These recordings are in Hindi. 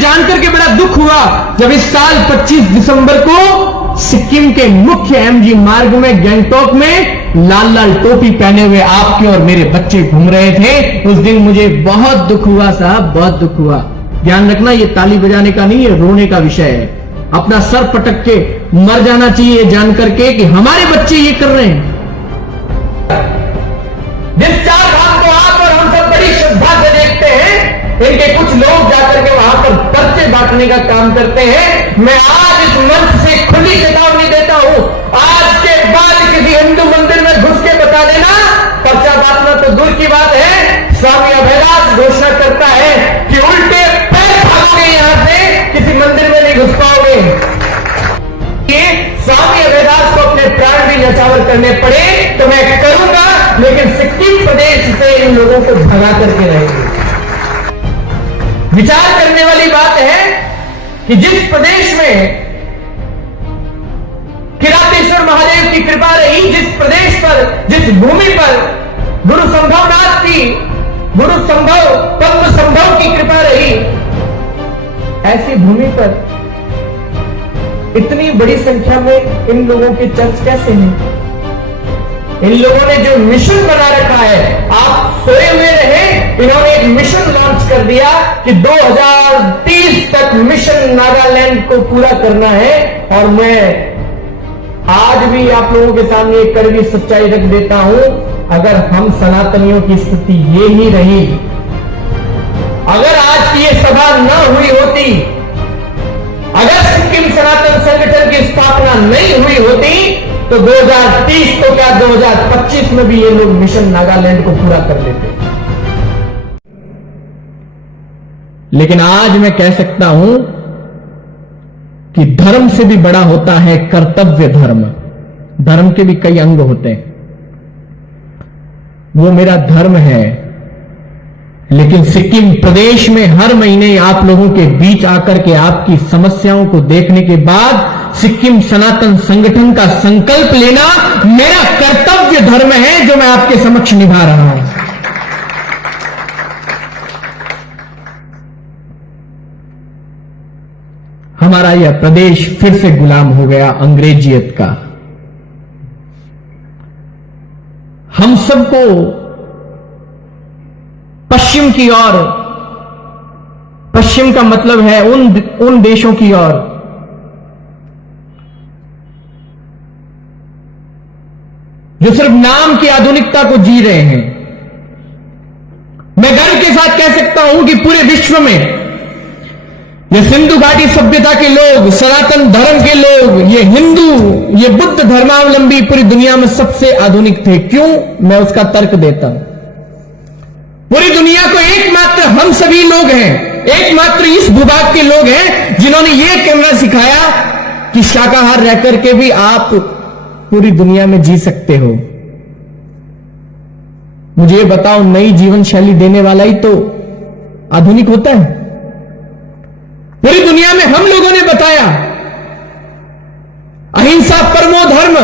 जानकर के बड़ा दुख हुआ जब इस साल 25 दिसंबर को सिक्किम के मुख्य एमजी मार्ग में गैंगटॉक में लाल लाल टोपी पहने हुए आपके और मेरे बच्चे घूम रहे थे। उस दिन मुझे बहुत दुख हुआ साहब, बहुत दुख हुआ। ध्यान रखना, ये ताली बजाने का नहीं, ये रोने का विषय है। अपना सर पटक के मर जाना चाहिए जान करके कि हमारे बच्चे ये कर रहे हैं। जिस चार धाम को आप और हम सब बड़ी श्रद्धा से देखते हैं, इनके कुछ लोग जाकर के वहां पर पर्चे बांटने का काम करते हैं। मैं आज इस मंच से खुली चेतावनी देता हूं, आज के बाद किसी हिंदू मंदिर में घुस के बता देना, पर्चा बांटना तो दूर की बात है, स्वामी अभयदास घोषणा करता है कि उल्टे पैर भागोगे यहां से, किसी मंदिर में नहीं घुस पाओगे। स्वामी अभयदास को अपने प्राण भी न्यौछावर करने पड़े तो मैं करूंगा, लेकिन सिक्किम प्रदेश से इन लोगों को भगा करके रहेंगे। विचार करने वाली बात है कि जिस प्रदेश में किरातेश्वर महादेव की कृपा रही, जिस प्रदेश पर, जिस भूमि पर गुरु संभवनाथ की, गुरु संभव पद्म संभव की कृपा रही, ऐसी भूमि पर इतनी बड़ी संख्या में इन लोगों के चर्च कैसे हैं? इन लोगों ने जो मिशन बना रखा है, आप सोए हुए रहे, इन्होंने एक मिशन लॉन्च कर दिया कि 2030 तक मिशन नागालैंड को पूरा करना है। और मैं आज भी आप लोगों के सामने एक कड़वी सच्चाई रख देता हूं, अगर हम सनातनियों की स्थिति ये ही रही, अगर आज की ये सभा न हुई होती, अगर सिक्किम सनातन संगठन की स्थापना नहीं हुई होती, तो 2030 तो क्या 2025 में भी ये लोग मिशन नागालैंड को पूरा कर लेते। लेकिन आज मैं कह सकता हूं कि धर्म से भी बड़ा होता है कर्तव्य धर्म। धर्म के भी कई अंग होते हैं, वो मेरा धर्म है। लेकिन सिक्किम प्रदेश में हर महीने आप लोगों के बीच आकर के आपकी समस्याओं को देखने के बाद सिक्किम सनातन संगठन का संकल्प लेना मेरा कर्तव्य धर्म है, जो मैं आपके समक्ष निभा रहा हूं। हमारा यह प्रदेश फिर से गुलाम हो गया अंग्रेजियत का। हम सबको पश्चिम की ओर, पश्चिम का मतलब है उन देशों की ओर जो सिर्फ नाम की आधुनिकता को जी रहे हैं। मैं गर्व के साथ कह सकता हूं कि पूरे विश्व में ये सिंधु घाटी सभ्यता के लोग, सनातन धर्म के लोग, ये हिंदू, ये बुद्ध धर्मावलंबी पूरी दुनिया में सबसे आधुनिक थे। क्यों? मैं उसका तर्क देता हूं। पूरी दुनिया को एकमात्र हम सभी लोग हैं, एकमात्र इस भूभाग के लोग हैं जिन्होंने ये कहना सिखाया कि शाकाहार रह करके भी आप पूरी दुनिया में जी सकते हो। मुझे बताओ, नई जीवन शैली देने वाला ही तो आधुनिक होता है। पूरी दुनिया में हम लोगों ने बताया अहिंसा परमो धर्म,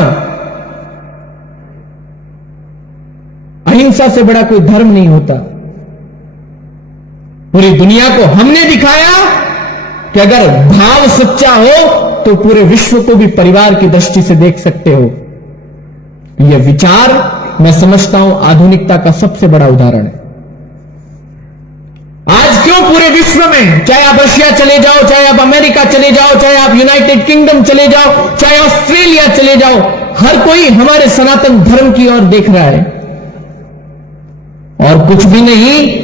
अहिंसा से बड़ा कोई धर्म नहीं होता। पूरी दुनिया को हमने दिखाया कि अगर भाव सच्चा हो तो पूरे विश्व को भी परिवार की दृष्टि से देख सकते हो। यह विचार मैं समझता हूं आधुनिकता का सबसे बड़ा उदाहरण है। आज क्यों पूरे विश्व में, चाहे आप रशिया चले जाओ, चाहे आप अमेरिका चले जाओ, चाहे आप यूनाइटेड किंगडम चले जाओ, चाहे ऑस्ट्रेलिया चले जाओ, हर कोई हमारे सनातन धर्म की ओर देख रहा है। और कुछ भी नहीं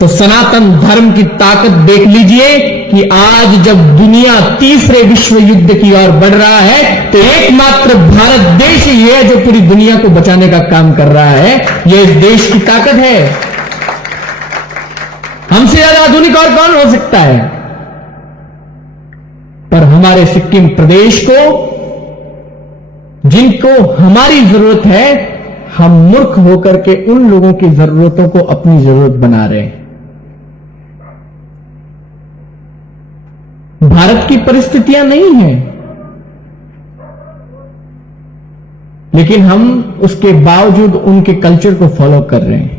तो सनातन धर्म की ताकत देख लीजिए कि आज जब दुनिया तीसरे विश्व युद्ध की ओर बढ़ रहा है तो एकमात्र भारत देश ही है जो पूरी दुनिया को बचाने का काम कर रहा है। यह इस देश की ताकत है। हमसे ज्यादा आधुनिक और कौन हो सकता है? पर हमारे सिक्किम प्रदेश को, जिनको हमारी जरूरत है, हम मूर्ख होकर के उन लोगों की जरूरतों को अपनी जरूरत बना रहे हैं। भारत की परिस्थितियां नहीं हैं, लेकिन हम उसके बावजूद उनके कल्चर को फॉलो कर रहे हैं।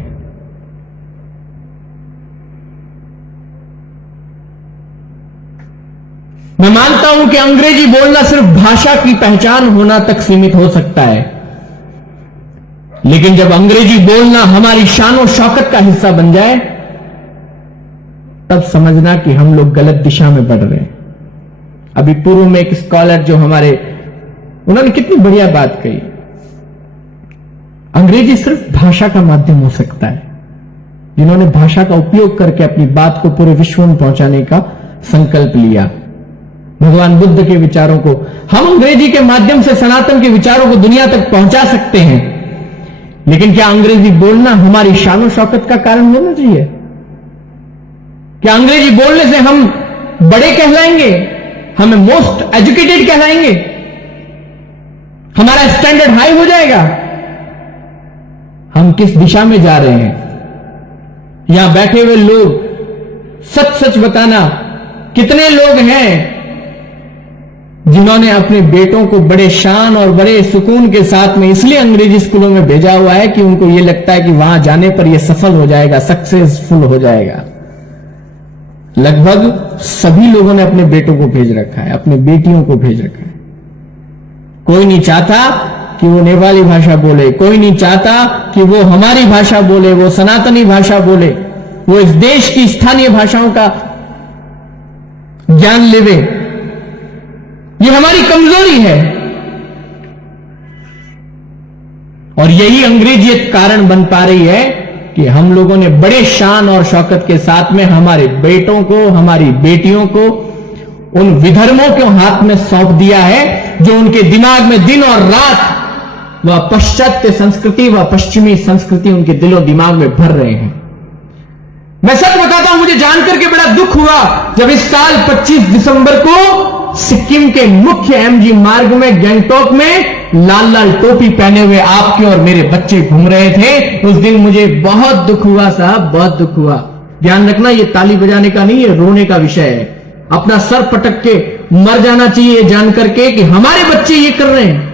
मैं मानता हूं कि अंग्रेजी बोलना सिर्फ भाषा की पहचान होना तक सीमित हो सकता है, लेकिन जब अंग्रेजी बोलना हमारी शान और शौकत का हिस्सा बन जाए, तब समझना कि हम लोग गलत दिशा में बढ़ रहे हैं। अभी पूर्व में एक स्कॉलर जो उन्होंने कितनी बढ़िया बात कही, अंग्रेजी सिर्फ भाषा का माध्यम हो सकता है। जिन्होंने भाषा का उपयोग करके अपनी बात को पूरे विश्व में पहुंचाने का संकल्प लिया, भगवान बुद्ध के विचारों को हम अंग्रेजी के माध्यम से सनातन के विचारों को दुनिया तक पहुंचा सकते हैं, लेकिन क्या अंग्रेजी बोलना हमारी शान और शौकत का कारण होना चाहिए? क्या अंग्रेजी बोलने से हम बड़े कहलाएंगे, हमें मोस्ट एजुकेटेड कहलाएंगे, हमारा स्टैंडर्ड हाई हो जाएगा? हम किस दिशा में जा रहे हैं? यहां बैठे हुए लोग सच सच बताना, कितने लोग हैं जिन्होंने अपने बेटों को बड़े शान और बड़े सुकून के साथ में इसलिए अंग्रेजी स्कूलों में भेजा हुआ है कि उनको यह लगता है कि वहां जाने पर यह सफल हो जाएगा, सक्सेसफुल हो जाएगा। लगभग सभी लोगों ने अपने बेटों को भेज रखा है, अपने बेटियों को भेज रखा है। कोई नहीं चाहता कि वो नेपाली भाषा बोले, कोई नहीं चाहता कि वो हमारी भाषा बोले, वो सनातनी भाषा बोले, वो इस देश की स्थानीय भाषाओं का ज्ञान लेवे। ये हमारी कमजोरी है और यही अंग्रेजियत कारण बन पा रही है कि हम लोगों ने बड़े शान और शौकत के साथ में हमारे बेटों को, हमारी बेटियों को उन विधर्मों के हाथ में सौंप दिया है जो उनके दिमाग में दिन और रात वह पाश्चात्य संस्कृति, वह पश्चिमी संस्कृति उनके दिलो दिमाग में भर रहे हैं। मैं सच बताता हूं, मुझे जानकर के बड़ा दुख हुआ जब इस साल 25 दिसंबर को सिक्किम के मुख्य एमजी मार्ग में गैंगटॉक में लाल लाल टोपी पहने हुए आपके और मेरे बच्चे घूम रहे थे। उस दिन मुझे बहुत दुख हुआ साहब, बहुत दुख हुआ। ध्यान रखना, ये ताली बजाने का नहीं, ये रोने का विषय है। अपना सर पटक के मर जाना चाहिए जानकर के कि हमारे बच्चे ये कर रहे हैं।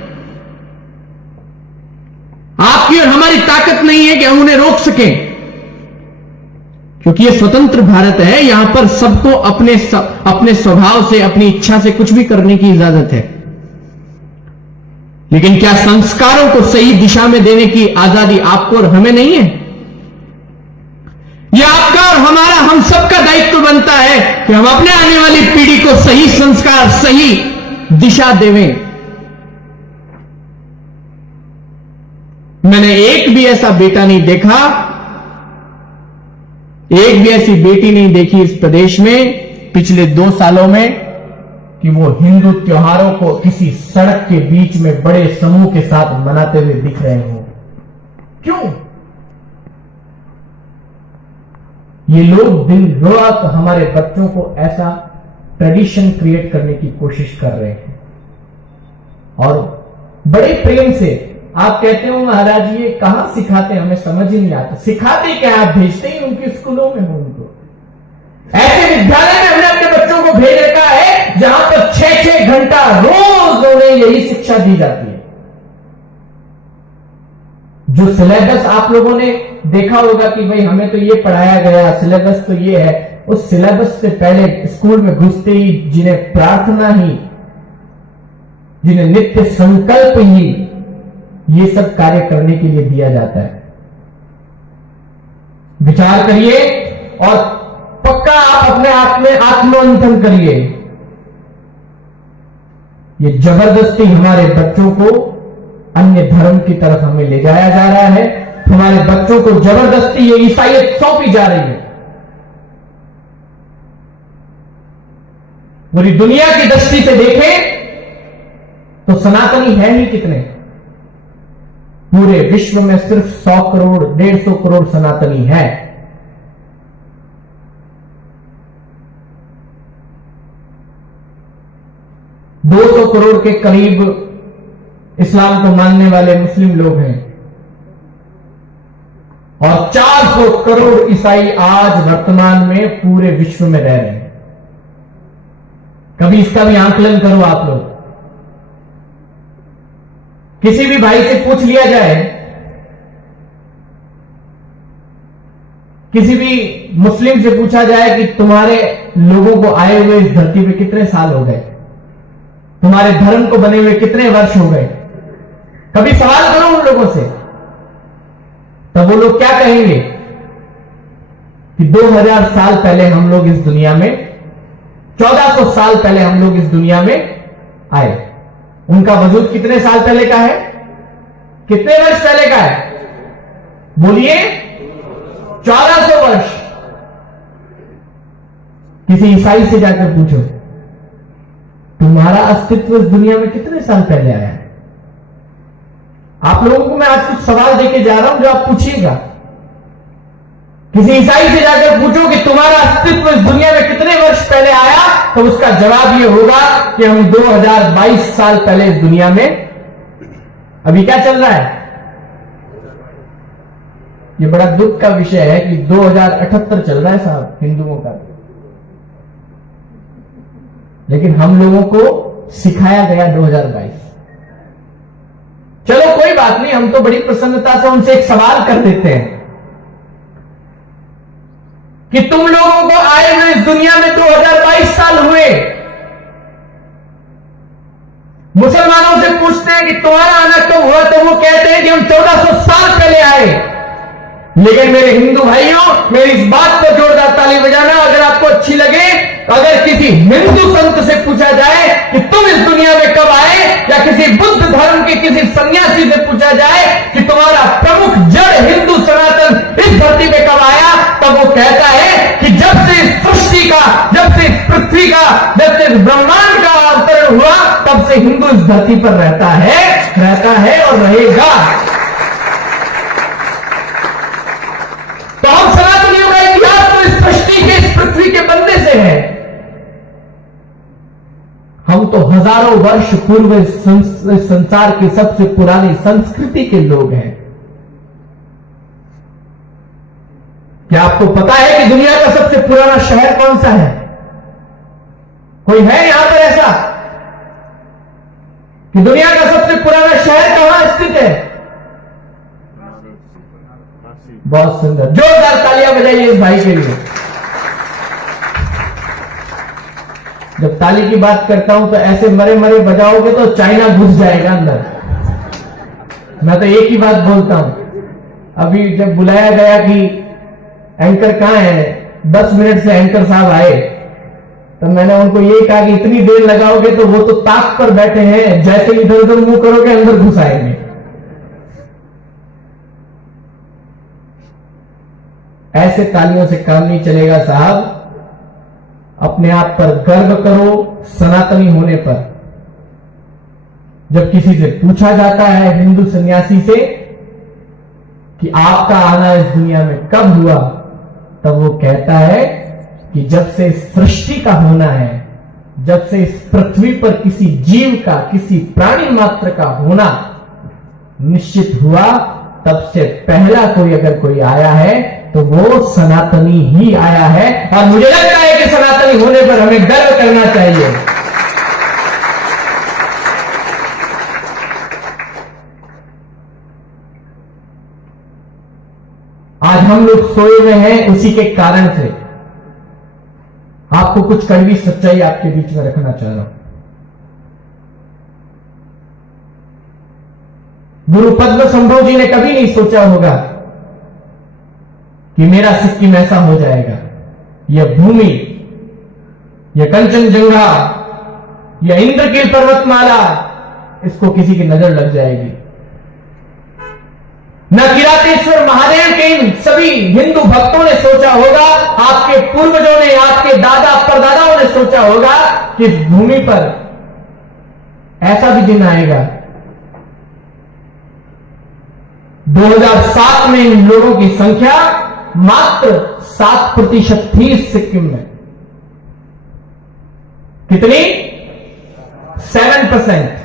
आपकी और हमारी ताकत नहीं है कि हम उन्हें रोक सकें, क्योंकि ये स्वतंत्र भारत है। यहां पर सबको अपने स्वभाव से, अपनी इच्छा से कुछ भी करने की इजाजत है, लेकिन क्या संस्कारों को सही दिशा में देने की आजादी आपको और हमें नहीं है? यह आपका और हमारा, हम सबका दायित्व बनता है कि हम अपने आने वाली पीढ़ी को सही संस्कार, सही दिशा देवें। मैंने एक भी ऐसा बेटा नहीं देखा, एक भी ऐसी बेटी नहीं देखी इस प्रदेश में पिछले 2 सालों में कि वो हिंदू त्योहारों को किसी सड़क के बीच में बड़े समूह के साथ मनाते हुए दिख रहे हो। क्यों? ये लोग दिन रात हमारे बच्चों को ऐसा ट्रेडिशन क्रिएट करने की कोशिश कर रहे हैं और बड़े प्रेम से आप कहते हो महाराज ये कहां सिखाते, हमें समझ ही नहीं आता। सिखाते क्या, आप भेजते ही उनके स्कूलों में हो उनको। ऐसे विद्यालय में हमने अपने बच्चों को भेज रखा है जहां पर 6-6 घंटा रोज उन्हें यही शिक्षा दी जाती है। जो सिलेबस आप लोगों ने देखा होगा कि भाई हमें तो ये पढ़ाया गया, सिलेबस तो ये है, उस सिलेबस से पहले स्कूल में घुसते ही जिन्हें प्रार्थना ही, जिन्हें नित्य संकल्प ही ये सब कार्य करने के लिए दिया जाता है। विचार करिए और पक्का आप अपने आप में आत्ममंथन करिए। ये जबरदस्ती हमारे बच्चों को अन्य धर्म की तरफ हमें ले जाया जा रहा है। हमारे बच्चों को जबरदस्ती ये ईसाईयत सौंपी जा रही है। पूरी दुनिया की दृष्टि से देखें तो सनातनी है ही कितने? पूरे विश्व में सिर्फ 100 करोड़ 150 करोड़ सनातनी है। दो 200 करोड़ के करीब इस्लाम को मानने वाले मुस्लिम लोग हैं और 400 करोड़ ईसाई आज वर्तमान में पूरे विश्व में रह रहे हैं। कभी इसका भी आंकलन करो आप लोग। किसी भी भाई से पूछ लिया जाए किसी भी मुस्लिम से पूछा जाए कि तुम्हारे लोगों को आए हुए इस धरती पे कितने साल हो गए, तुम्हारे धर्म को बने हुए कितने वर्ष हो गए, कभी सवाल करो उन लोगों से, तब वो लोग क्या कहेंगे कि 2000 साल पहले हम लोग इस दुनिया में, 1400 साल पहले हम लोग इस दुनिया में आए। उनका वजूद कितने साल पहले का है, कितने वर्ष पहले का है, बोलिए 1400 वर्ष। किसी ईसाई से जाकर पूछो तुम्हारा अस्तित्व इस दुनिया में कितने साल पहले आया है। आप लोगों को मैं आज कुछ सवाल देके जा रहा हूं जो आप पूछिएगा। किसी ईसाई से जाकर पूछो कि तुम्हारा अस्तित्व इस दुनिया में कितने वर्ष पहले आया, तो उसका जवाब यह होगा कि हम 2022 साल पहले इस दुनिया में। अभी क्या चल रहा है, ये बड़ा दुख का विषय है कि 2078 चल रहा है साहब हिंदुओं का, लेकिन हम लोगों को सिखाया गया 2022। चलो कोई बात नहीं, हम तो बड़ी प्रसन्नता से उनसे एक सवाल कर देते हैं कि तुम लोगों को आए हुए इस दुनिया में 2022 साल हुए। मुसलमानों से पूछते हैं कि तुम्हारा आना कब हुआ, तो वो कहते हैं कि हम 1400 साल पहले आए। लेकिन मेरे हिंदू भाइयों, मेरी इस बात पर जोरदार ताली बजाना अगर आपको अच्छी लगे। अगर किसी हिंदू संत से पूछा जाए कि तुम इस दुनिया में कब आए, या किसी बुद्ध धर्म के किसी सन्यासी से पूछा जाए कि तुम्हारा प्रमुख जड़ हिंदू सनातन इस धरती में कब आया, तब वो कहता है कि जब से इस सृष्टि का, जब से इस पृथ्वी का, जब से इस ब्रह्मांड का अवतरण हुआ, तब से हिंदू इस धरती पर रहता है और रहेगा। तो हम सनातनियों का इतिहास तो इस सृष्टि के, इस पृथ्वी के बनने से है। हम तो हजारों वर्ष पूर्व संसार की सबसे पुरानी संस्कृति के लोग हैं। क्या आपको पता है कि दुनिया का सबसे पुराना शहर कौन सा है? कोई है यहां पर ऐसा कि दुनिया का सबसे पुराना शहर कहां स्थित है? बहुत सुंदर, जोरदार तालियां बजाइए इस भाई के लिए। जब ताली की बात करता हूं तो ऐसे मरे मरे बजाओगे तो चाइना घुस जाएगा अंदर। मैं तो एक ही बात बोलता हूं, अभी जब बुलाया गया कि एंकर कहां है, 10 मिनट से एंकर साहब आए, तो मैंने उनको ये कहा कि इतनी देर लगाओगे तो वो तो ताक पर बैठे हैं, जैसे इधर उधर मुंह करोगे अंदर घुस आएंगे। ऐसे तालियों से काम नहीं चलेगा साहब। अपने आप पर गर्व करो सनातनी होने पर। जब किसी से पूछा जाता है हिंदू सन्यासी से कि आपका आना इस दुनिया में कब हुआ, तब वो कहता है कि जब से इस सृष्टि का होना है, जब से इस पृथ्वी पर किसी जीव का, किसी प्राणी मात्र का होना निश्चित हुआ, तब से पहला कोई अगर कोई आया है तो वो सनातनी ही आया है। और मुझे लगता है कि सनातनी होने पर हमें गर्व करना चाहिए। आज हम लोग सोए हुए हैं उसी के कारण से। आपको कुछ कड़वी सच्चाई आपके बीच में रखना चाह रहा हूं। गुरु पद्म संभव जी ने कभी नहीं सोचा होगा कि मेरा सिक्किम ऐसा हो जाएगा, यह भूमि, यह कंचनजंगा, यह इंद्रकील पर्वतमाला, इसको किसी की नजर लग जाएगी। न किरातेश्वर महादेव के इन सभी हिंदू भक्तों ने सोचा होगा, आपके पूर्वजों ने, आपके दादा परदादाओं ने सोचा होगा कि इस भूमि पर ऐसा भी दिन आएगा। 2007 में इन लोगों की संख्या मात्र 7% थी इस सिक्किम में। कितनी? 7%।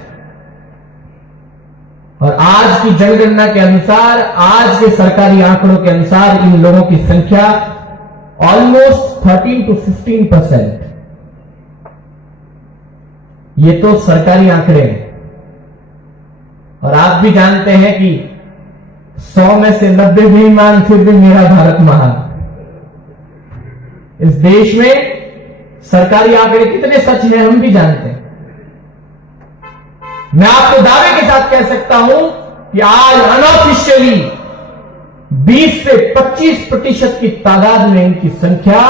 और आज की जनगणना के अनुसार, आज के सरकारी आंकड़ों के अनुसार, इन लोगों की संख्या ऑलमोस्ट 13 to 15%। ये तो सरकारी आंकड़े हैं। और आप भी जानते हैं कि 100 में से 90 भी मान, फिर भी मेरा भारत महान। इस देश में सरकारी आंकड़े कितने सच हैं हम भी जानते हैं। मैं आपको दावे के साथ कह सकता हूं कि आज अनऑफिशियली 20 से 25% की तादाद में इनकी संख्या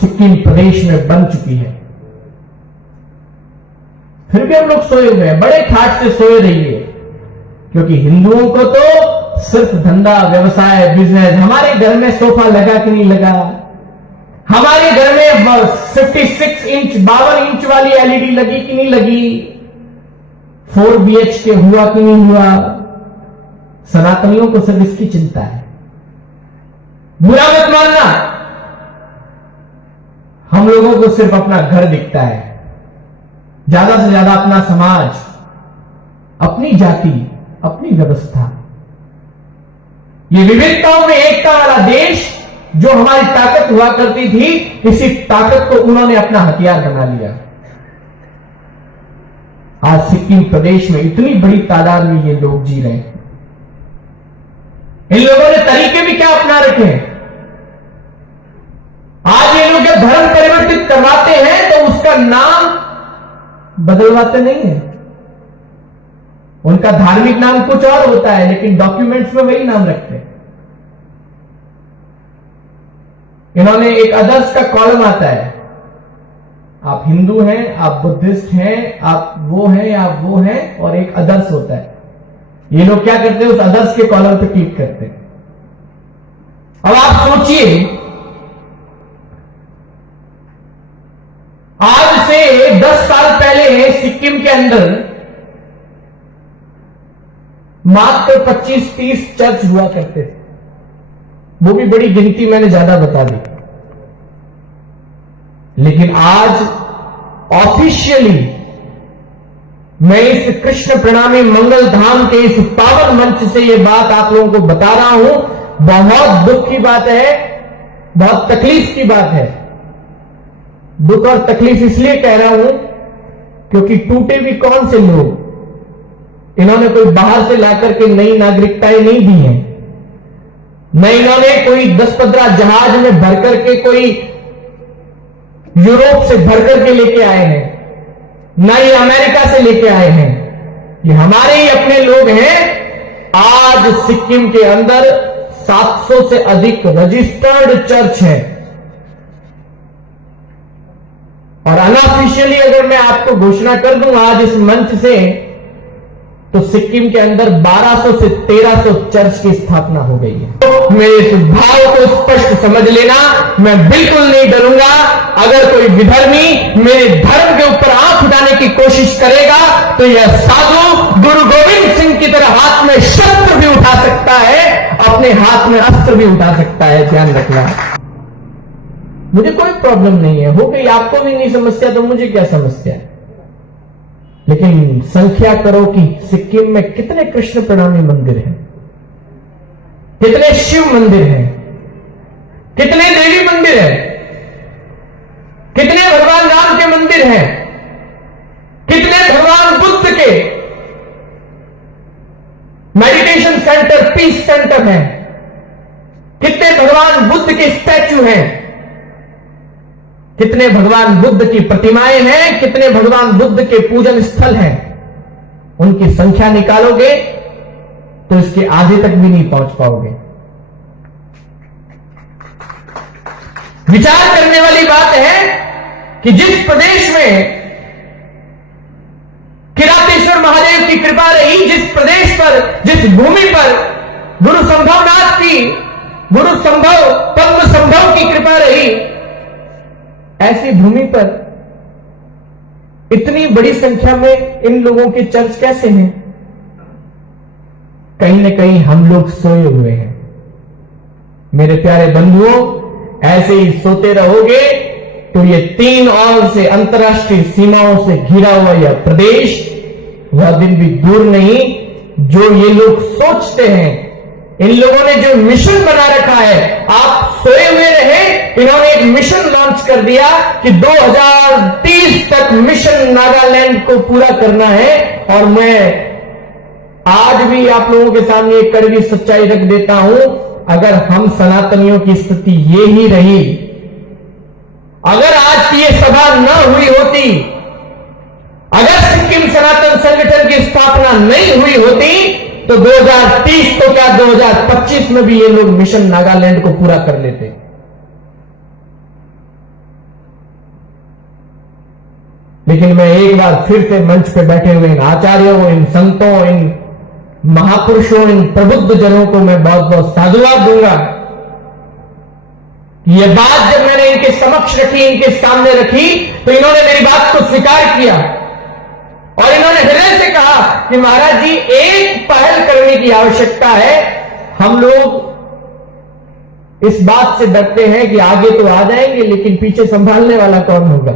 सिक्किम प्रदेश में बन चुकी है। फिर भी हम लोग सोए हुए हैं, बड़े ठाट से सोए रहिए, क्योंकि हिंदुओं को तो सिर्फ धंधा, व्यवसाय, बिजनेस, हमारे घर में सोफा लगा कि नहीं लगा, हमारे घर में 56 इंच 52 इंच वाली एलईडी लगी कि नहीं लगी, 4 BHK हुआ कि नहीं हुआ, सनातनियों को सिर्फ इसकी चिंता है। बुरा मत मानना, हम लोगों को सिर्फ अपना घर दिखता है, ज्यादा से ज्यादा अपना समाज, अपनी जाति, अपनी व्यवस्था। ये विविधताओं में एकता वाला देश जो हमारी ताकत हुआ करती थी, इसी ताकत को उन्होंने अपना हथियार बना लिया। आज सिक्किम प्रदेश में इतनी बड़ी तादाद में ये लोग जी रहे हैं। इन लोगों ने तरीके भी क्या अपना रखे हैं। आज ये लोग जब धर्म परिवर्तित करवाते हैं तो उसका नाम बदलवाते नहीं है। उनका धार्मिक नाम कुछ और होता है, लेकिन डॉक्यूमेंट्स में वही नाम रखते हैं। इन्होंने एक अदर्स का कॉलम आता है, आप हिंदू हैं, आप बुद्धिस्ट हैं, आप वो हैं, आप वो हैं, और एक अदर्स होता है। ये लोग क्या करते हैं, उस अदर्स के कॉलम पे क्लिक करते हैं। अब आप सोचिए, आज से 10 साल पहले सिक्किम के अंदर मात्र 25-30 चर्च हुआ करते थे, वो भी बड़ी गिनती, मैंने ज्यादा बता दी। लेकिन आज ऑफिशियली मैं इस कृष्ण प्रणामी मंगल धाम के इस पावन मंच से ये बात आप लोगों को बता रहा हूं। बहुत दुख की बात है, बहुत तकलीफ की बात है। दुख और तकलीफ इसलिए कह रहा हूं क्योंकि टूटे भी कौन से लोग, इन्होंने कोई बाहर से लाकर के नई नागरिकताएं नहीं दी हैं, न इन्होंने कोई 10-15 जहाज में भर करके कोई यूरोप से भर करके लेके आए हैं, न ये अमेरिका से लेके आए हैं, ये हमारे ही अपने लोग हैं। आज सिक्किम के अंदर 700 से अधिक रजिस्टर्ड चर्च हैं, और अनऑफिशियली अगर मैं आपको घोषणा कर दूं आज इस मंच से, तो सिक्किम के अंदर 1200 से 1300 चर्च की स्थापना हो गई है। तो मेरे इस भाव को स्पष्ट समझ लेना, मैं बिल्कुल नहीं डरूंगा। अगर कोई विधर्मी मेरे धर्म के ऊपर आंख उठाने की कोशिश करेगा तो यह साधु गुरु गोविंद सिंह की तरह हाथ में शस्त्र भी उठा सकता है, अपने हाथ में अस्त्र भी उठा सकता है, ध्यान रखना। मुझे कोई प्रॉब्लम नहीं है, हो गई आपको भी नहीं समस्या तो मुझे क्या समस्या है। लेकिन संख्या करो कि सिक्किम में कितने कृष्ण प्रणामी मंदिर हैं, कितने शिव मंदिर हैं, कितने देवी मंदिर हैं, कितने भगवान राम के मंदिर हैं, कितने भगवान बुद्ध के मेडिटेशन सेंटर, पीस सेंटर हैं, कितने भगवान बुद्ध के स्टैचू हैं, कितने भगवान बुद्ध की प्रतिमाएं हैं, कितने भगवान बुद्ध के पूजन स्थल हैं। उनकी संख्या निकालोगे तो इसके आधे तक भी नहीं पहुंच पाओगे। विचार करने वाली बात है कि जिस प्रदेश में किरातेश्वर महादेव की कृपा रही, जिस प्रदेश पर, जिस भूमि पर गुरु संभवनाथ की, गुरु संभव पद्म संभव की कृपा रही, ऐसी भूमि पर इतनी बड़ी संख्या में इन लोगों के चर्च कैसे हैं? कहीं न कहीं हम लोग सोए हुए हैं। मेरे प्यारे बंधुओं, ऐसे ही सोते रहोगे तो ये 3 ओर से अंतर्राष्ट्रीय सीमाओं से घिरा हुआ यह प्रदेश, वह दिन भी दूर नहीं जो ये लोग सोचते हैं। इन लोगों ने जो मिशन बना रखा है, आप सोए हुए रहे, इन्होंने एक मिशन लॉन्च कर दिया कि 2030 तक मिशन नागालैंड को पूरा करना है। और मैं आज भी आप लोगों के सामने एक कड़वी सच्चाई रख देता हूं, अगर हम सनातनियों की स्थिति ये ही रही अगर आज की ये सभा न हुई होती, अगर सिक्किम सनातन संगठन की स्थापना नहीं हुई होती, तो 2030 तो क्या 2025 में भी ये लोग मिशन नागालैंड को पूरा कर लेते। लेकिन मैं एक बार फिर से मंच पे बैठे हुए इन आचार्यों, इन संतों, इन महापुरुषों, इन प्रबुद्ध जनों को मैं बहुत बहुत साधुवाद दूंगा। ये बात जब मैंने इनके समक्ष रखी, इनके सामने रखी, तो इन्होंने मेरी बात को स्वीकार किया और इन्होंने हृदय से कहा कि महाराज जी, एक पहल करने की आवश्यकता है। हम लोग इस बात से डरते हैं कि आगे तो आ जाएंगे, लेकिन पीछे संभालने वाला कौन होगा।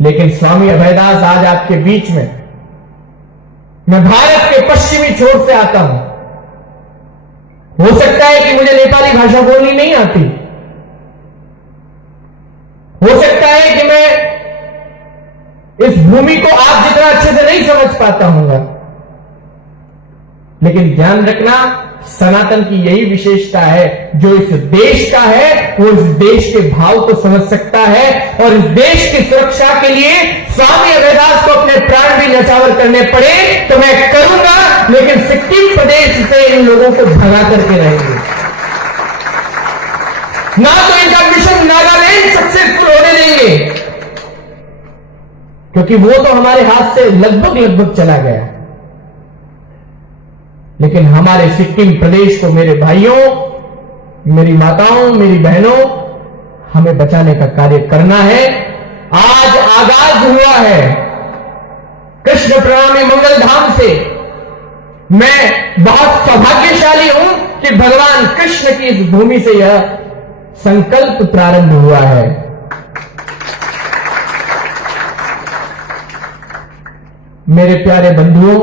लेकिन स्वामी अभयदास आज आपके बीच में, मैं भारत के पश्चिमी छोर से आता हूं। हो सकता है कि मुझे नेपाली भाषा बोलनी नहीं आती, हो सकता है कि मैं इस भूमि को आप जितना अच्छे से नहीं समझ पाता हूंगा, लेकिन ध्यान रखना, सनातन की यही विशेषता है, जो इस देश का है वो इस देश के भाव को समझ सकता है और इस देश की सुरक्षा के लिए स्वामी अभयदास को अपने प्राण भी न्यौछावर करने पड़े तो मैं करूंगा, लेकिन सिक्किम प्रदेश से इन लोगों को भगा करके रहेंगे। ना तो इनका मिशन नागालैंड सक्सेसफुल होने देंगे, क्योंकि वो तो हमारे हाथ से लगभग चला गया, लेकिन हमारे सिक्किम प्रदेश को, मेरे भाइयों, मेरी माताओं, मेरी बहनों, हमें बचाने का कार्य करना है। आज आगाज हुआ है कृष्ण प्रणामी मंगल धाम से। मैं बहुत सौभाग्यशाली हूं कि भगवान कृष्ण की इस भूमि से यह संकल्प प्रारंभ हुआ है। मेरे प्यारे बंधुओं,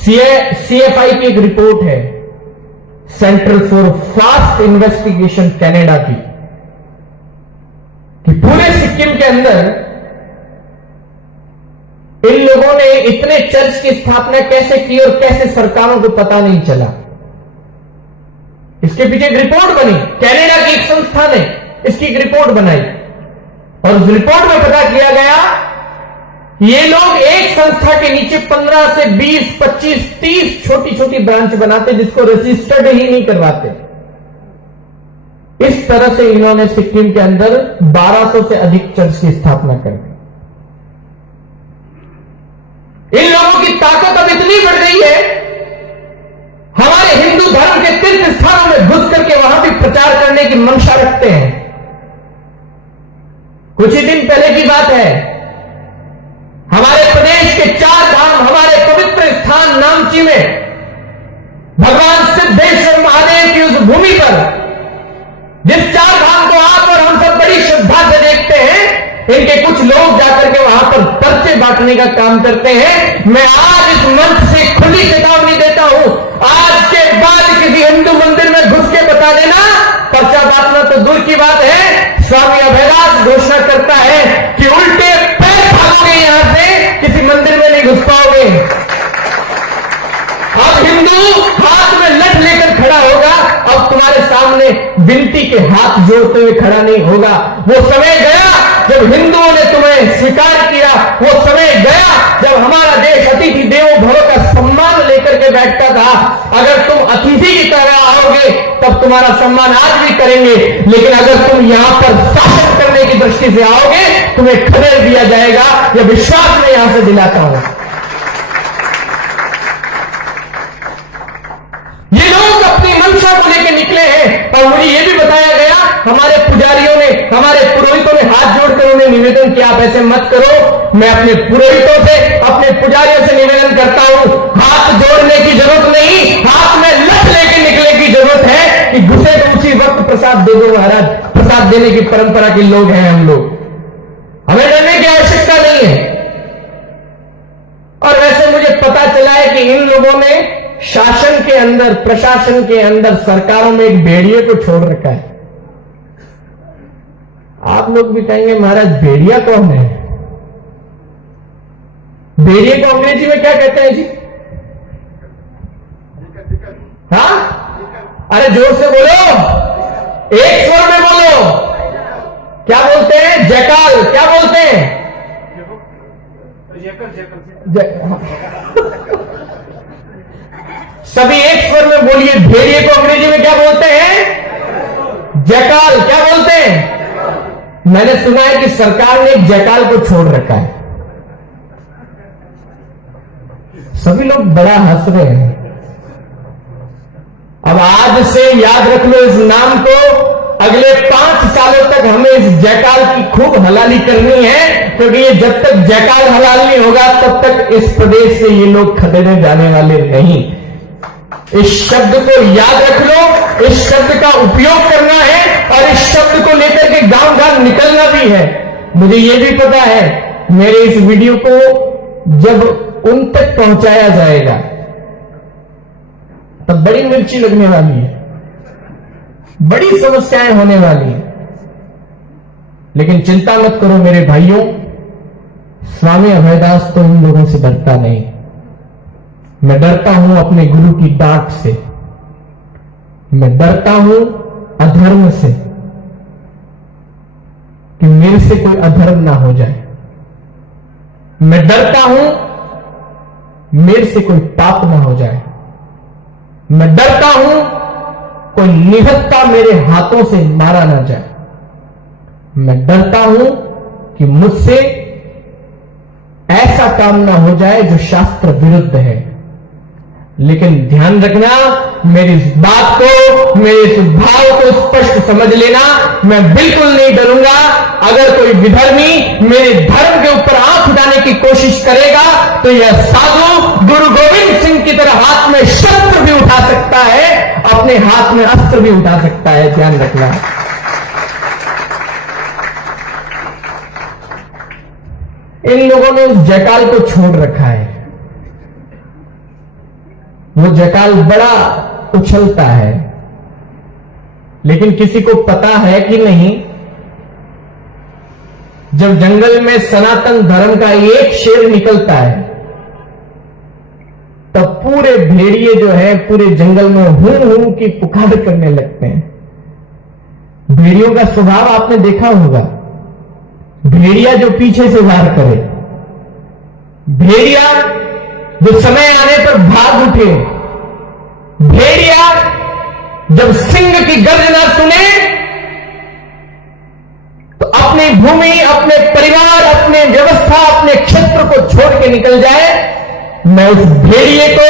सीएफआई की एक रिपोर्ट है, centre for fast investigation Canada की, कि पूरे सिक्किम के अंदर इन लोगों ने इतने चर्च की स्थापना कैसे की और कैसे सरकारों को पता नहीं चला। इसके पीछे एक रिपोर्ट बनी, कनाडा की एक संस्था ने इसकी एक रिपोर्ट बनाई और उस रिपोर्ट में पता किया गया ये लोग एक संस्था के नीचे 15 से 20, 25, 30 छोटी छोटी ब्रांच बनाते, जिसको रजिस्टर्ड ही नहीं करवाते। इस तरह से इन्होंने सिक्किम के अंदर 1200 से अधिक चर्च की स्थापना कर दी। इन लोगों की ताकत अब इतनी बढ़ गई है, हमारे हिंदू धर्म के तीर्थ स्थानों में घुस करके वहां भी प्रचार करने की मंशा रखते हैं। कुछ ही दिन पहले की बात है, हमारे प्रदेश के 4 धाम, हमारे पवित्र स्थान नामची में भगवान सिद्धेश्वर महादेव की उस भूमि पर, जिस 4 धाम को आप और हम सब बड़ी श्रद्धा से देखते हैं, इनके कुछ लोग जाकर के वहां पर पर्चे बांटने का काम करते हैं। मैं आज इस मंच से खुली चेतावनी देता हूं, आज के बाद किसी हिंदू मंदिर में घुस के बता देना, पर्चा बांटना तो दूर की बात है, स्वामी अभयदास घोषणा करता है कि उल्टे पैर भागोगे, यहां से किसी मंदिर में नहीं घुस पाओगे। अब हिंदू हाथ में लठ लेकर खड़ा होगा, अब तुम्हारे सामने विनती के हाथ जोड़ते हुए खड़ा नहीं होगा। वो समय गया जब हिंदुओं ने तुम्हें स्वीकार किया, वो समय गया जब हमारा देश अतिथि देवो भव का सम्मान लेकर के बैठता था। अगर तुम अतिथि की तरह आओगे तब तुम्हारा सम्मान आज भी करेंगे, लेकिन अगर तुम यहां पर शासन करने की दृष्टि से आओगे, तुम्हें खबर दिया जाएगा। यह विश्वास मैं यहां से दिलाता हूं। ये लोग अपनी मंशा को लेकर निकले हैं और मुझे यह भी बताया गया, हमारे पुजारियों ने, हमारे पुरोहितों ने हाथ जोड़कर उन्हें निवेदन किया, आप ऐसे मत करो। मैं अपने पुरोहितों से, अपने पुजारियों से निवेदन करता हूं, हाथ जोड़ने की जरूरत नहीं, हाथ में लठ लेके निकलने की जरूरत है कि घुसे तो उसी वक्त प्रसाद दे दो महाराज। प्रसाद देने की परंपरा के लोग हैं हम लोग, हमें डरने की आवश्यकता नहीं है। और वैसे मुझे पता चला है कि इन लोगों ने शासन के अंदर, प्रशासन के अंदर, सरकारों में एक भेड़िए को छोड़ रखा है। आप लोग भी कहेंगे महाराज भेड़िया कौन है? भेड़िए को अंग्रेजी में क्या कहते हैं जी? हाँ, अरे जोर से बोलो, एक स्वर में बोलो। क्या बोलते हैं? जयकाल। क्या बोलते हैं? सभी एक स्वर में बोलिए। भेड़िए को अंग्रेजी में क्या बोलते हैं? जयकाल। क्या बोलते हैं? मैंने सुना है कि सरकार ने एक जयकाल को छोड़ रखा है। सभी लोग बड़ा हंस रहे हैं। अब आज से याद रख लो इस नाम को। अगले 5 सालों तक हमें इस जयकाल की खूब हलाली करनी है, क्योंकि ये जब तक जयकाल हलाल नहीं होगा तब तक इस प्रदेश से ये लोग खदेड़े जाने वाले नहीं। इस शब्द को याद रख लो, इस शब्द का उपयोग करना है और इस शब्द को लेकर के गांव गांव निकलना भी है। मुझे ये भी पता है मेरे इस वीडियो को जब उन तक पहुंचाया जाएगा तब बड़ी मिर्ची लगने वाली है, बड़ी समस्याएं होने वाली है। लेकिन चिंता मत करो मेरे भाइयों, स्वामी अभयदास तो इन लोगों से डरता नहीं। मैं डरता हूं अपने गुरु की डांट से, मैं डरता हूं अधर्म से, कि मेरे से कोई अधर्म ना हो जाए। मैं डरता हूं मेरे से कोई पाप ना हो जाए। मैं डरता हूं कोई निहत्था मेरे हाथों से मारा ना जाए। मैं डरता हूं कि मुझसे ऐसा काम ना हो जाए जो शास्त्र विरुद्ध है। लेकिन ध्यान रखना, मेरी इस बात को, मेरे इस भाव को स्पष्ट समझ लेना, मैं बिल्कुल नहीं डरूंगा। अगर कोई विधर्मी मेरे धर्म के ऊपर आंख उठाने की कोशिश करेगा तो यह साधु गुरु गोविंद सिंह की तरह हाथ में शस्त्र भी उठा सकता है, अपने हाथ में अस्त्र भी उठा सकता है। ध्यान रखना। इन लोगों ने उस जयकाल को छोड़ रखा है। वो जयकाल बड़ा उछलता है, लेकिन किसी को पता है कि नहीं, जब जंगल में सनातन धर्म का एक शेर निकलता है तब पूरे भेड़िए जो है पूरे जंगल में हूं हूं की पुकार करने लगते हैं। भेड़ियों का स्वभाव आपने देखा होगा, भेड़िया जो पीछे से वार करे, भेड़िया जो समय आने पर भाग उठे, भेड़िया जब सिंह की गर्जना सुने तो अपनी भूमि, अपने परिवार, अपने व्यवस्था, अपने क्षेत्र को छोड़ के निकल जाए। मैं उस भेड़िए को,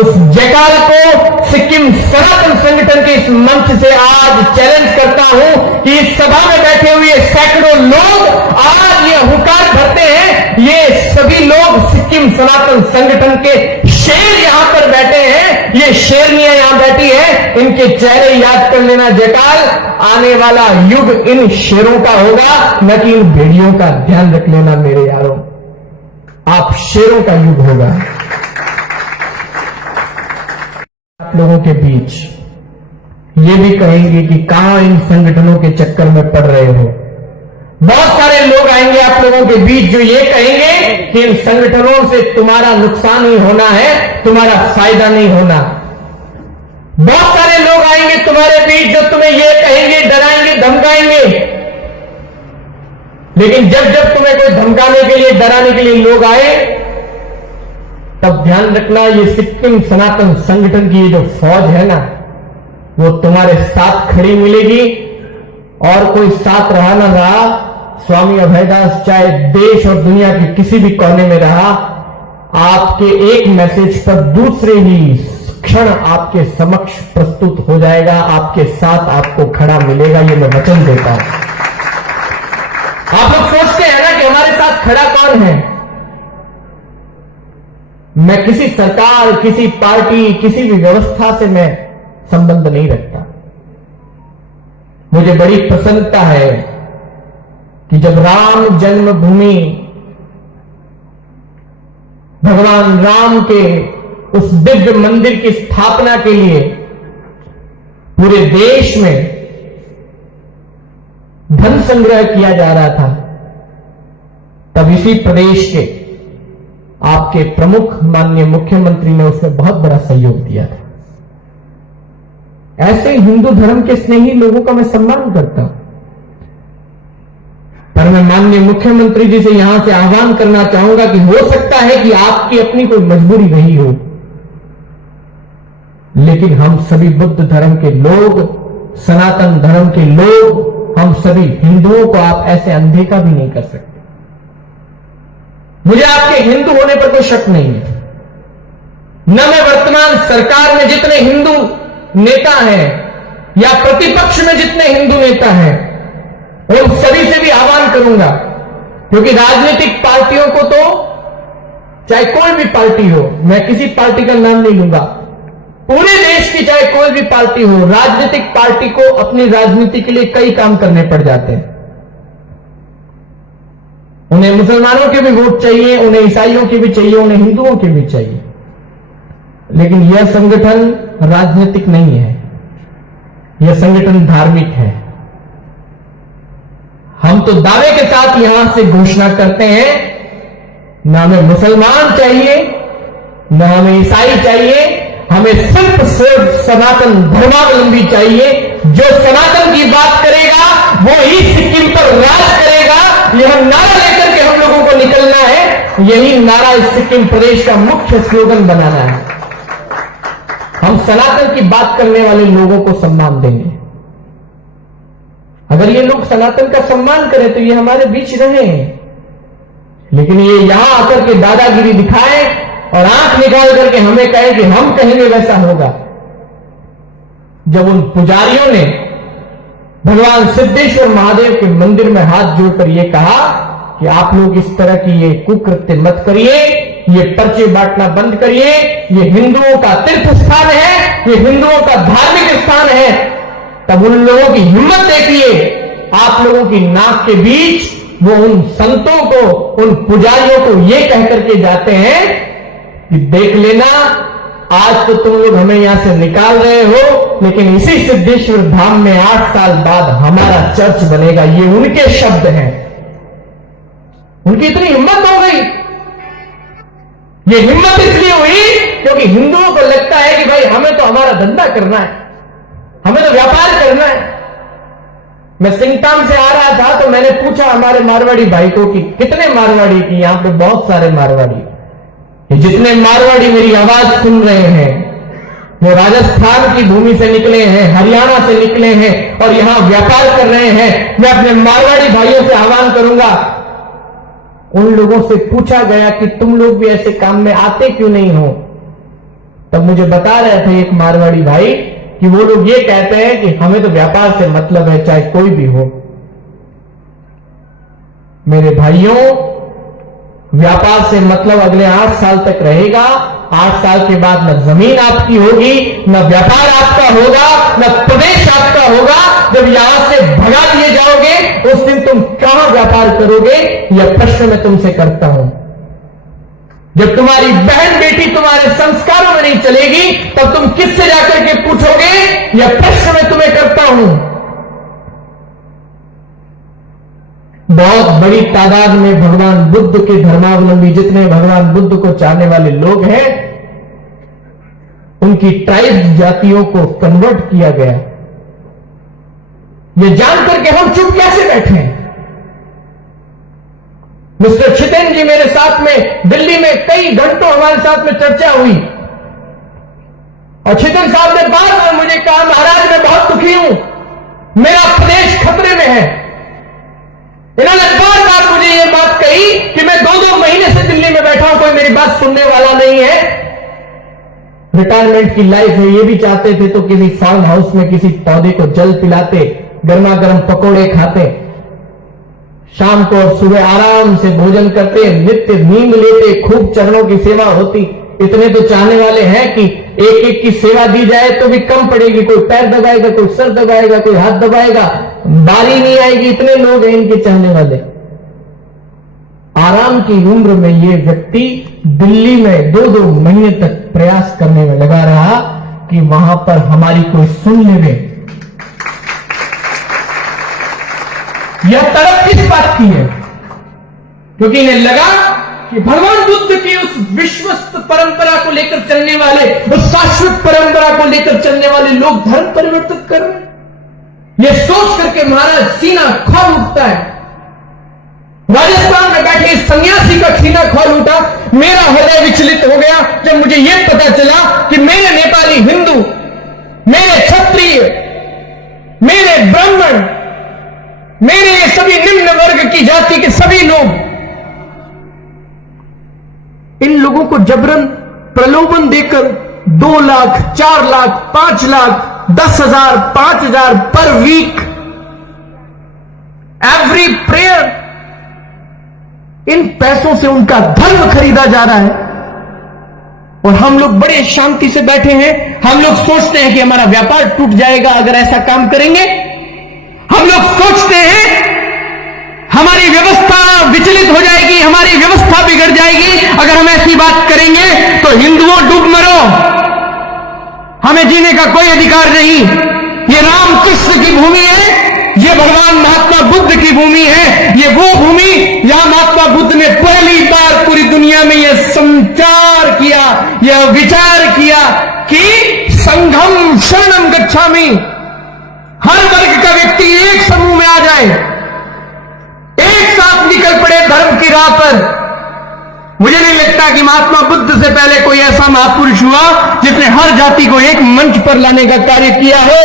उस जयकाल को सिक्किम सनातन संगठन के इस मंच से आज चैलेंज करता हूं कि इस सभा में बैठे हुए सैकड़ों लोग आज ये हुंकार भरते हैं, ये सभी लोग सिक्किम सनातन संगठन के शेर यहां पर बैठे हैं, ये शेरनियां यहां बैठी है, इनके चेहरे याद कर लेना। जयकाल आने वाला युग इन शेरों का होगा, न कि इन भेड़ियों का। ध्यान रख लेना मेरे यारों, आप शेरों का युग होगा। आप लोगों के बीच ये भी कहेंगे कि कहां इन संगठनों के चक्कर में पड़ रहे हो। बहुत सारे लोग आएंगे आप लोगों के बीच जो ये कहेंगे कि इन संगठनों से तुम्हारा नुकसान ही होना है, तुम्हारा फायदा नहीं होना। बहुत सारे लोग आएंगे तुम्हारे बीच जो तुम्हें ये कहेंगे, डराएंगे, धमकाएंगे। लेकिन जब जब तुम्हें कोई धमकाने के लिए, डराने के लिए लोग आए, तब ध्यान रखना, ये सिक्किम सनातन संगठन की ये जो फौज है ना, वो तुम्हारे साथ खड़ी मिलेगी। और कोई साथ रहा ना रहा, स्वामी अभयदास चाहे देश और दुनिया के किसी भी कोने में रहा, आपके एक मैसेज पर दूसरे ही क्षण आपके समक्ष प्रस्तुत हो जाएगा, आपके साथ आपको खड़ा मिलेगा। ये मैं वचन देता हूं। आप लोग सोचते हैं ना कि हमारे साथ खड़ा कौन है। मैं किसी सरकार, किसी पार्टी, किसी भी व्यवस्था से मैं संबंध नहीं रखता। मुझे बड़ी प्रसन्नता है कि जब राम जन्मभूमि, भगवान राम के उस दिव्य मंदिर की स्थापना के लिए पूरे देश में धन संग्रह किया जा रहा था, तब इसी प्रदेश के आपके प्रमुख माननीय मुख्यमंत्री ने उसमें बहुत बड़ा सहयोग दिया था। ऐसे हिंदू धर्म के स्नेही लोगों का मैं सम्मान करता हूं। पर मैं माननीय मुख्यमंत्री जी से यहां से आह्वान करना चाहूंगा कि हो सकता है कि आपकी अपनी कोई मजबूरी रही हो, लेकिन हम सभी बुद्ध धर्म के लोग, सनातन धर्म के लोग, हम सभी हिंदुओं को आप ऐसे अनदेखा भी नहीं कर सकते। मुझे आपके हिंदू होने पर कोई शक नहीं है। न मैं वर्तमान सरकार में जितने हिंदू नेता हैं या प्रतिपक्ष में जितने हिंदू नेता हैं, उन सभी से भी आह्वान करूंगा, क्योंकि राजनीतिक पार्टियों को तो, चाहे कोई भी पार्टी हो, मैं किसी पार्टी का नाम नहीं लूंगा, पूरे देश की चाहे कोई भी पार्टी हो, राजनीतिक पार्टी को अपनी राजनीति के लिए कई काम करने पड़ जाते हैं। उन्हें मुसलमानों के भी वोट चाहिए, उन्हें ईसाइयों के भी चाहिए, उन्हें हिंदुओं के भी चाहिए, लेकिन यह संगठन राजनीतिक नहीं है, यह संगठन धार्मिक है। हम तो दावे के साथ यहां से घोषणा करते हैं, न हमें मुसलमान चाहिए, न हमें ईसाई चाहिए, हमें सिर्फ सनातन धर्मावलंबी चाहिए। जो सनातन की बात करेगा वो ही सिक्किम पर राज करेगा। यह नारा लेकर के हम लोगों को निकलना है। यही नारा इस सिक्किम प्रदेश का मुख्य स्लोगन बनाना है। हम सनातन की बात करने वाले लोगों को सम्मान देंगे। अगर ये लोग सनातन का सम्मान करें तो ये हमारे बीच रहे, लेकिन ये यहां आकर के दादागिरी दिखाए और आंख निकाल करके हमें कहे कि हम कहेंगे वैसा होगा। जब उन पुजारियों ने भगवान सिद्धेश्वर महादेव के मंदिर में हाथ जोड़कर यह कहा कि आप लोग इस तरह की ये कुकृत्य मत करिए, ये पर्चे बांटना बंद करिए, ये हिंदुओं का तीर्थ स्थान है, ये हिंदुओं का धार्मिक स्थान है, तब उन लोगों की हिम्मत देखिए। आप लोगों की नाक के बीच वो उन संतों को, उन पुजारियों को ये कह करके जाते हैं कि देख लेना, आज तो तुम लोग हमें यहां से निकाल रहे हो, लेकिन इसी सिद्धेश्वर धाम में 8 साल बाद हमारा चर्च बनेगा। ये उनके शब्द हैं। उनकी इतनी हिम्मत हो गई। ये हिम्मत इसलिए हुई क्योंकि हिंदुओं को लगता है कि भाई हमें तो हमारा धंधा करना है, हमें तो व्यापार करना है। मैं सिंगताम से आ रहा था तो मैंने पूछा हमारे मारवाड़ी भाई को कि कितने मारवाड़ी की, यहां पे बहुत सारे मारवाड़ी, जितने मारवाड़ी मेरी आवाज सुन रहे हैं वो राजस्थान की भूमि से निकले हैं, हरियाणा से निकले हैं और यहां व्यापार कर रहे हैं। मैं अपने मारवाड़ी भाइयों से आह्वान करूंगा, उन लोगों से पूछा गया कि तुम लोग भी ऐसे काम में आते क्यों नहीं हो, तब मुझे बता रहे थे एक मारवाड़ी भाई कि वो लोग ये कहते हैं कि हमें तो व्यापार से मतलब है, चाहे कोई भी हो। मेरे भाइयों, व्यापार से मतलब अगले 8 साल तक रहेगा। 8 साल के बाद न जमीन आपकी होगी, न व्यापार आपका होगा, न प्रदेश आपका होगा। जब यहां से भगा दिए जाओगे उस दिन तुम कहां व्यापार करोगे, यह प्रश्न मैं तुमसे करता हूं। जब तुम्हारी बहन बेटी तुम्हारे संस्कारों में नहीं चलेगी तब तुम किससे जाकर के पूछोगे, यह प्रश्न मैं तुम्हें करता हूं। बहुत बड़ी तादाद में भगवान बुद्ध के धर्मावलंबी, जितने भगवान बुद्ध को चाहने वाले लोग हैं, उनकी ट्राइब जातियों को कन्वर्ट किया गया। ये जानकर के हम चुप कैसे बैठे हैं? मिस्टर छितेन जी मेरे साथ में दिल्ली में कई घंटों हमारे साथ में चर्चा हुई और छितेन साहब ने बार बार मुझे कहा, महाराज मैं बहुत दुखी हूं, मेरा प्रदेश खतरे में है। इन्होंने बार बार मुझे यह बात कही कि मैं 2-2 महीने से दिल्ली में बैठा हूं, कोई मेरी बात सुनने वाला नहीं है। रिटायरमेंट की लाइफ है, ये भी चाहते थे तो किसी फार्म हाउस में किसी पौधे को जल पिलाते, गर्मा गर्म पकौड़े खाते, शाम को और सुबह आराम से भोजन करते, नित्य नींद लेते, खूब चरणों की सेवा होती। इतने तो चाहने वाले हैं कि एक एक की सेवा दी जाए तो भी कम पड़ेगी। कोई पैर दबाएगा, कोई सर दबाएगा, कोई हाथ दबाएगा, बारी नहीं आएगी। इतने लोग हैं इनके चाहने वाले। आराम की उम्र में ये व्यक्ति दिल्ली में 2-2 महीने तक प्रयास करने में लगा रहा कि वहां पर हमारी कोई सुन ले। यह तड़प किस बात की है? क्योंकि इन्हें लगा कि भगवान बुद्ध की उस विश्वस्त परंपरा को लेकर चलने वाले, उस शाश्वत परंपरा को लेकर चलने वाले लोग धर्म परिवर्तित कर रहे हैं। यह सोच करके महाराज सीना खोल उठता है। राजस्थान में बैठे इस सन्यासी का सीना खोल उठा। मेरा हृदय विचलित हो गया जब मुझे यह पता चला कि मेरे नेपाली हिंदू, मेरे क्षत्रिय, मेरे ब्राह्मण, मेरे सभी निम्न वर्ग की जाति के सभी लोग, इन लोगों को जबरन प्रलोभन देकर 2 लाख, 4 लाख, 5 लाख, 10,000, 5,000 पर वीक एवरी प्रेयर, इन पैसों से उनका धर्म खरीदा जा रहा है। और हम लोग बड़े शांति से बैठे हैं। हम लोग सोचते हैं कि हमारा व्यापार टूट जाएगा अगर ऐसा काम करेंगे। हम लोग सोचते हैं हमारी व्यवस्था विचलित हो जाएगी, हमारी व्यवस्था बिगड़ जाएगी अगर हम ऐसी बात करेंगे। तो हिंदुओं डूब मरो, हमें जीने का कोई अधिकार नहीं। ये रामकृष्ण की भूमि है, ये भगवान महात्मा बुद्ध की भूमि है। ये वो भूमि जहां महात्मा बुद्ध ने पहली बार पूरी दुनिया में यह संचार किया, यह विचार किया कि संघम शरणम गच्छामि। हर वर्ग का व्यक्ति एक समूह में आ जाए, एक साथ निकल पड़े धर्म की राह पर। मुझे नहीं लगता कि महात्मा बुद्ध से पहले कोई ऐसा महापुरुष हुआ जिसने हर जाति को एक मंच पर लाने का कार्य किया हो।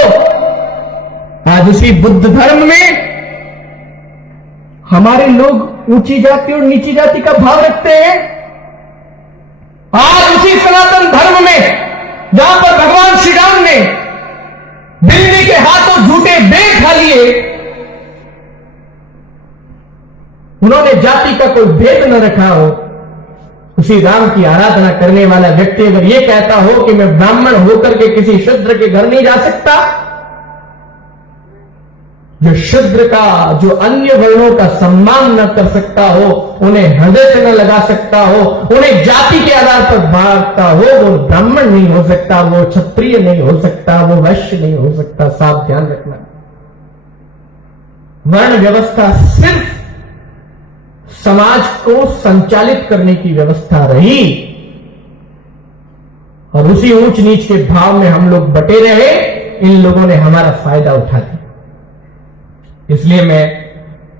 आज उसी बुद्ध धर्म में हमारे लोग ऊंची जाति और नीची जाति का भाव रखते हैं। आज उसी सनातन धर्म में जहां पर भगवान श्री राम ने बिल्ली के हाथों झूठे बेर खा लिए, उन्होंने जाति का कोई भेद न रखा हो। उसी राम की आराधना करने वाला व्यक्ति अगर यह कहता हो कि मैं ब्राह्मण होकर के किसी शूद्र के घर नहीं जा सकता, जो शूद्र का, जो अन्य वर्णों का सम्मान न कर सकता हो, उन्हें हृदय से न लगा सकता हो, उन्हें जाति के आधार पर बांटता हो, वो ब्राह्मण नहीं हो सकता, वो क्षत्रिय नहीं हो सकता, वो वैश्य नहीं हो सकता। साफ ध्यान रखना, वर्ण व्यवस्था सिर्फ समाज को संचालित करने की व्यवस्था रही और उसी ऊंच नीच के भाव में हम लोग बटे रहे। इन लोगों ने हमारा फायदा उठा लिया। इसलिए मैं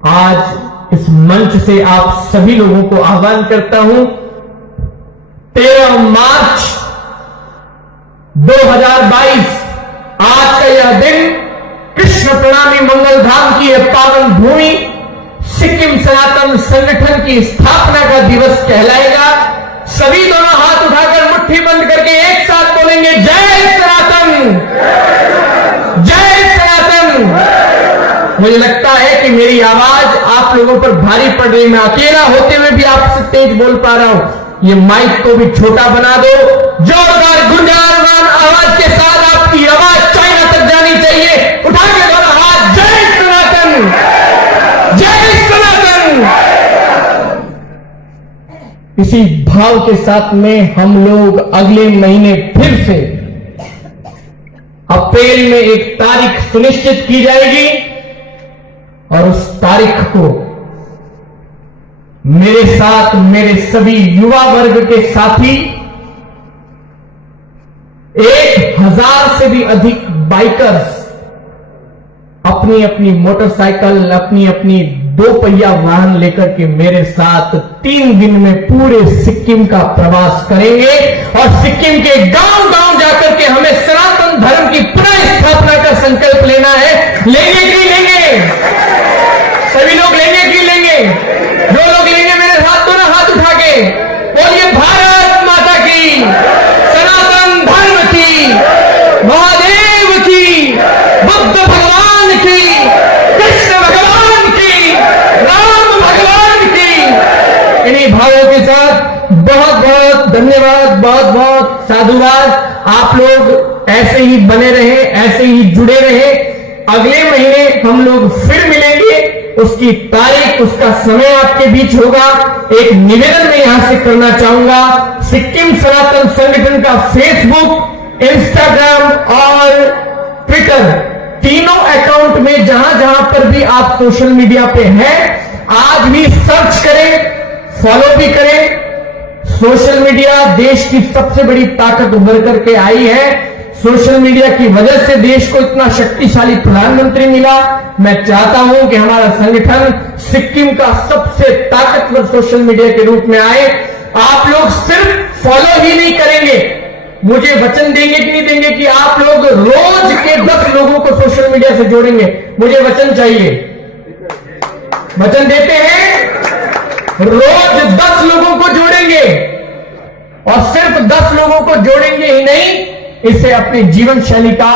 आज इस मंच से आप सभी लोगों को आह्वान करता हूं, 13 मार्च 2022 आज का यह दिन कृष्ण प्रणामी मंगल धाम की यह पावन भूमि सिक्किम सनातन संगठन की स्थापना का दिवस कहलाएगा। सभी दोनों हाथ उठाकर मुट्ठी बंद करके एक साथ बोलेंगे, जय सनातन, जय सनातन। मुझे लगता है कि मेरी आवाज आप लोगों पर भारी पड़ रही। मैं अकेला होते हुए भी आपसे तेज बोल पा रहा हूं। ये माइक को भी छोटा बना दो, जोरदार गुंजायमान आवाज के साथ आपकी आवाज चाइना तक जानी चाहिए। उठा के दोनों हाथ, जय सनातन, जय सनातन। इसी भाव के साथ में हम लोग अगले महीने फिर से अप्रैल में एक तारीख सुनिश्चित की जाएगी और उस तारीख को मेरे साथ मेरे सभी युवा वर्ग के साथी 1000 से भी अधिक बाइकर्स अपनी अपनी मोटरसाइकिल, अपनी अपनी 2 पहिया वाहन लेकर के मेरे साथ 3 दिन में पूरे सिक्किम का प्रवास करेंगे और सिक्किम के गांव-गांव जाकर के हमें सनातन धर्म की पुनः स्थापना का संकल्प लेना है। लेंगे कि लेंगे? सभी लोग लेंगे कि लेंगे? जो लोग लेंगे मेरे साथ दोनों हाथ उठा के बोलिए, भारत माता की, सनातन धर्म की, महादेव की, बुद्ध भगवान की, कृष्ण भगवान की, राम भगवान की। इन्हीं भावों के साथ बहुत बहुत धन्यवाद, बहुत बहुत साधुवाद। आप लोग ऐसे ही बने रहे, ऐसे ही जुड़े रहे। अगले महीने हम लोग फिर मिलेंगे। उसकी तारीख, उसका समय आपके बीच होगा। एक निवेदन मैं यहां से करना चाहूंगा, सिक्किम सनातन संगठन का फेसबुक, इंस्टाग्राम और ट्विटर तीनों अकाउंट में जहां जहां पर भी आप सोशल मीडिया पे हैं, आज भी सर्च करें, फॉलो भी करें सोशल मीडिया देश की सबसे बड़ी ताकत उभर करके आई है। सोशल मीडिया की वजह से देश को इतना शक्तिशाली प्रधानमंत्री मिला। मैं चाहता हूं कि हमारा संगठन सिक्किम का सबसे ताकतवर सोशल मीडिया के रूप में आए। आप लोग सिर्फ फॉलो ही नहीं करेंगे, मुझे वचन देंगे कि नहीं देंगे कि आप लोग रोज के 10 लोगों को सोशल मीडिया से जोड़ेंगे। मुझे वचन चाहिए, वचन देते हैं, रोज 10 लोगों को जोड़ेंगे और सिर्फ 10 लोगों को जोड़ेंगे ही नहीं, इसे अपनी जीवन शैली का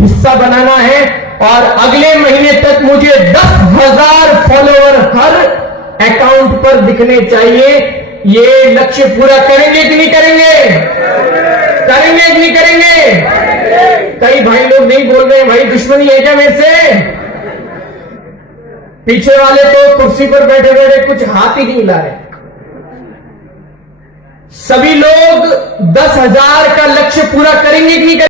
हिस्सा बनाना है और अगले महीने तक मुझे 10,000 फॉलोअर हर अकाउंट पर दिखने चाहिए। ये लक्ष्य पूरा करेंगे कि नहीं करेंगे? करेंगे कि नहीं करेंगे? कई भाई लोग नहीं बोल रहे हैं, भाई दुश्मनी है क्या मेरे से? पीछे वाले तो कुर्सी पर बैठे बैठे कुछ हाथ ही नहीं हिला रहे। सभी लोग 10,000 का लक्ष्य पूरा करेंगे कि नहीं करेंगे?